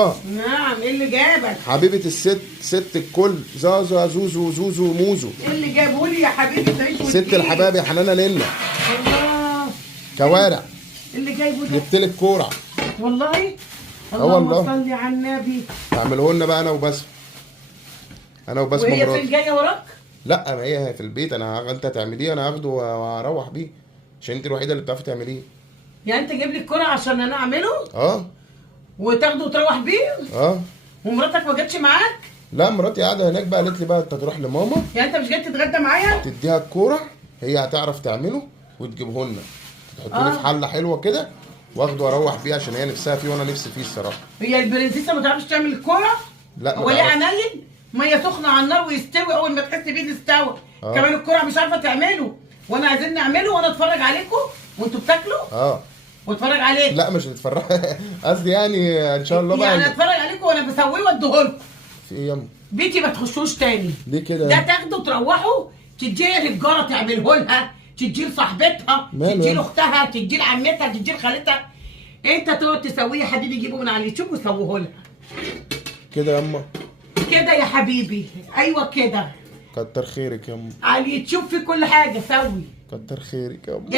نعم، ايه اللي جابك؟ حبيبة الست، ست الكل، زازا زوزو زوزو موزو. ايه اللي جابهولي يا حبيبي تعيش وتعيش؟ ست الحباب يا حنانة نينا. الله. كوارع. ايه اللي جايبه ده؟ جبتلك كورع. والله؟ والله. اللهم صل على النبي. تعمله لنا بقى انا وبسمة. انا وبسمة وهي مراتي. فين جايه وراك؟ لا، ما هي في البيت. انت هتعمليه، انا هاخده واروح بيه. عشان انت الوحيدة اللي بتعرفي تعمليه. يعني انت جايب لي الكرة عشان انا اعمله؟ اه. وتاخده وتروح بيه؟ اه. ومراتك ما جاتش معاك؟ لا، مراتي قاعدة هناك بقى، قالت لي بقى انت تروح لماما يعني انت مش جاي تتغدى معايا؟ تديها الكورع، هي هتعرف تعمله وتجيبه لنا. تحطه لي في حلة حلوة كده واخده واروح بيه عشان هي نفسها فيه وانا نفسي فيه الصراحة. هي البرنسيسة ما تعرفش تعمل الكرة؟ لا، هو ليه عمايل؟ مية سخنة على النار ويستوي، اول ما تحس بيه استوى. كمان الكرة مش عارفة تعمله، وانا عايزين نعمله وانا اتفرج عليكم وانتوا بتاكلوا؟ واتفرج عليك. لا، مش هتتفرج. قصدي يعني ان شاء الله بقى يعني اتفرج عليكم وانا بسويه واديهولكم. في ايه ياما؟ بيتي ما تخشوش تاني. ليه كده؟ ده تاخده تروحوا تديه للجاره تعمله لها، تديه لصاحبتها، تديه لاختها، تديه لعمتها، تديه لخالتها. انت تقعد تسويه يا حبيبي، جيبه من على اليوتيوب وسويه لها. كده ياما؟ كده يا حبيبي، ايوه كده. كتر خيرك ياما. على اليوتيوب في كل حاجه، سوي. كتر خيرك ياما.